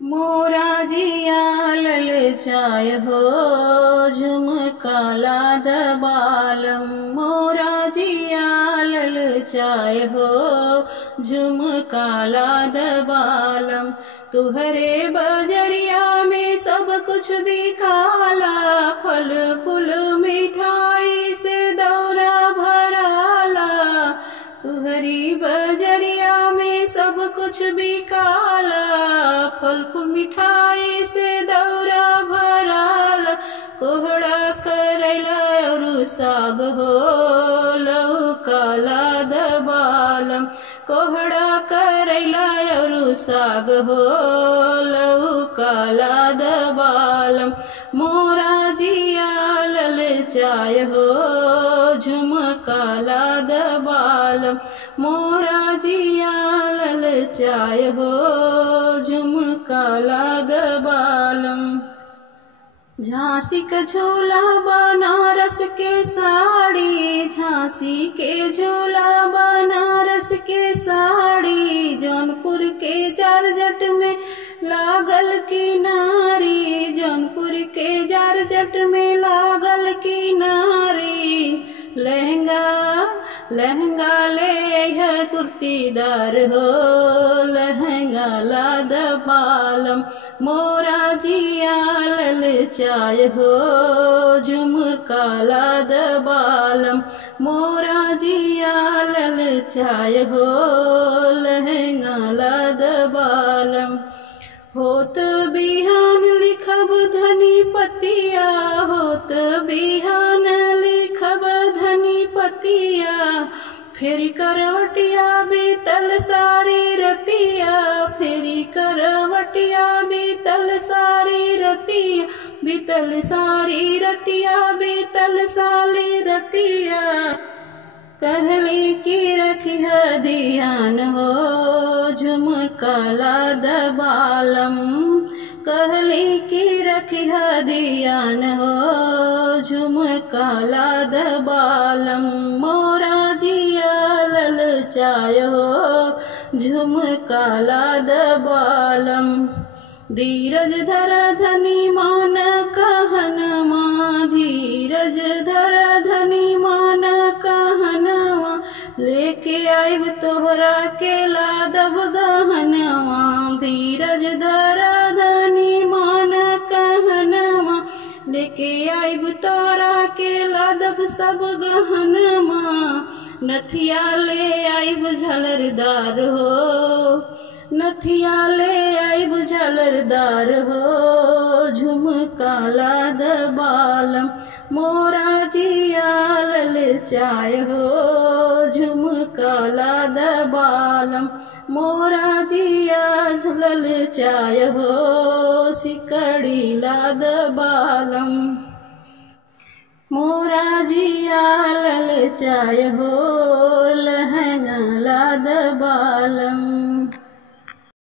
मोरा जिया ललचाय हो, झुमका लाद बालम। मोरा जिया ललचाय हो, झुमका लाद बालम। तुहरे बजरिया में सब कुछ बिकाला, फल फूल मिठाई से दौरा भराला। तुहरी बजरिया में सब कुछ बिकाला, फल फूल मिठाई से दौरा भराला। कोहड़ा करैला और साग हो, लौका लाद बालम। कोहड़ा करैला और साग हो, लौका लाद बालम। मोरा जिया ललचाय हो, झुमका लाद बालम। मोरा जिया ललचाय हो, झुमका लाद बालम। झांसी का झोला बनारस के साड़ी, झांसी के झोला बनारस के साड़ी। जौनपुर के जारजट में लागल किनारी, जौनपुर के जारजट में लागल किनारी। लहंगा लहंगा ले है कुर्तीदार हो, लहंगा लाद बालम। मोरा जिया ललचाय हो, झुमका लाद बालम। मोरा जिया ललचाय हो, लहंगा लाद बालम। होत बिहान लिखब धनी पतिया, होत बिहान लिखब धनी पतिया। फेरी करवटिया बीतल सारी रतिया, फेरी करवटिया बीतल सारी रतिया। बीतल सारी रतिया, बीतल सारी रतिया। कहली की रखिया ध्यान हो, झुमका लाद बालम। कहली की रखिया ध्यान हो, झुमका लाद बालम। मोरा जिया ललचाय हो, झुमका लाद बालम। धीरज धर धनी मान कहनमा, धीरज धर धनी मान कहनवा। लेके आइब तोहरा के लादब गहनवा, धीरज धर धनी मान कहनवा। लेके आइब तोहरा के लादब सब गहनवा। नथिया ले आइब झलरदार हो, नथिया ले आइब झलरदार हो, झुमका लाद बालम। मोरा जिया ललचाय हो, झुमका लाद बालम। मोरा जिया ललचाय हो, सिकड़ी लाद बालम। मोरा जिया ललचाय हो, लहंगा लाद बालम।